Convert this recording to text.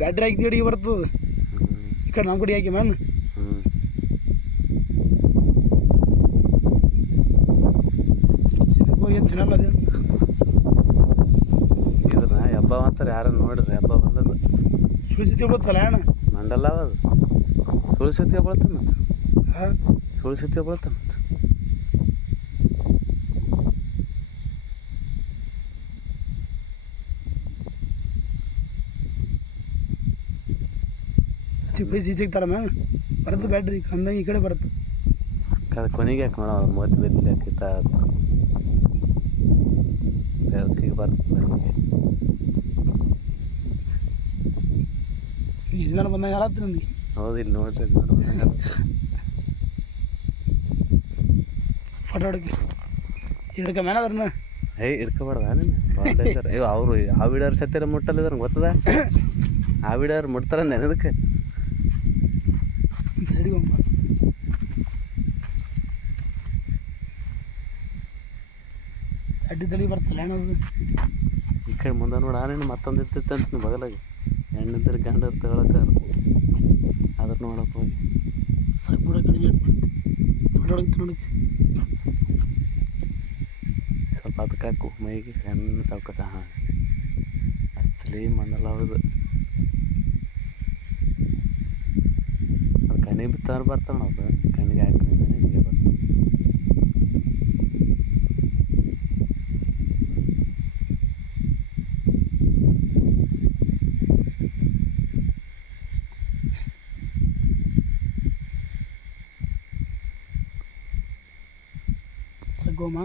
Battery ಹಾಕಿ ಅಡಿಗೆ ಬರ್ತದೆ. ಈ ಕಡೆ ನಮ್ಮ ಕಡೆ ಹಾಕಿ ಮ್ಯಾನ್ ಹೋಗಿ ತಿನ್ನಲ್ಲ ಅದೇನು ಇದನ್ನ ಹಬ್ಬ ಅಂತಾರೆ ಯಾರು ನೋಡ್ರಿ. ಹಬ್ಬ ಬಂದದ್ದು ಸುಳಿಸಿ ಬೀಳ್ತಲ್ಲ ಅಣ್ಣ ಮಂಡಲ್ಲ ಅದು ಸುಳಿಸುತ್ತಿ ಬೀಳ್ತಾನೆ ಮತ್ತು ಹಾಂ ಸುಳಿಸುತ್ತಿ ಬೀಳ್ತಾನೆ ಮತ್ತು ಚಿಕ್ಕ ಪೈಸೆ ಸಿಗ್ತಾರ ಮ್ಯಾಮ್ ಬರುತ್ತೆ ಬ್ಯಾಟ್ರಿ ಅಂದಂಗೆ ಈ ಕಡೆ ಬರುತ್ತೆ. ಅದು ಕೊನೆಗೆ ಯಾಕೆ ಮಾಡೋ ಮೂವತ್ತು ಬಿಲ್ಲಿ ಹಾಕಿತ್ತ ಬೆಳಕಿಗೆ ಬರುತ್ತೆ ಬೆಳಕಿಗೆ ಯಜಮಾನ ಬಂದಾಗ ಹಾಲತ್ತು ನನಗೆ. ಹೌದು ಇಲ್ಲಿ ನೋಡ್ರಿ ಫೋಟೋ ಹೊಡಕ್ಕೆ ಹಿಡ್ಕ ಮ್ಯಾನ ಅದ್ರನ್ನ ಹಿಡ್ಕೊಬಾರ್ದ ನೀನು ಅಯ್ಯೋ ಅವರು ಆ ವಿಡಿಯೋರು ಸತ್ಯರ ಮುಟ್ಟಲ್ಲಿದ್ರು ಗೊತ್ತದ ಆ ವಿಡಿಯೋರು ಮುಟ್ತಾರ ನೆನದಕ್ಕೆ ಸೈಡಿಗೆ ಹೋಗ್ಬ ಅಡ್ಡಿ ತಲೆ ಬರ್ತಲ್ಲ ಏನದು ಈ ಕಡೆ ಮುಂದೆ ನೋಡಿ ಆನೇನು ಮತ್ತೊಂದು ಇರ್ತಿತ್ತು ಅಂತ ಬಗಲಾಗಿ ಹೆಣ್ಣಿದ್ರೆ ಗಂಡ ತಗೊಳಕ್ಕೆ ಅದ್ರ ನೋಡಕ್ಕೆ ಹೋಗಿ ಸಾಕು ಬಿಡ ಕಡಿಮೆ ಮಾಡ್ತೆ ಫೋಟೋ ಹೊಡಕ್ಕೆ ನೋಡಕ್ಕೆ ಸ್ವಲ್ಪ ಅದಕ್ಕೆ ಹಾಕು ಮೈಗೆ ಸಣ್ಣ ಸಾವಕಾಶ. ಹಾಂ ಅಸಲಿ ಮಂಡಲ ಹೌದು. ಅದು ಕಣ್ಣಿಗೆ ಬಿತ್ತಾರ ಬರ್ತಾವೆ ನಾವು ಕಣ್ಣಿಗೆ ಹಾಕಿದ್ರೆ ಹಿಂಗೆ ಬರ್ತದೆ. ಸಗೋಮ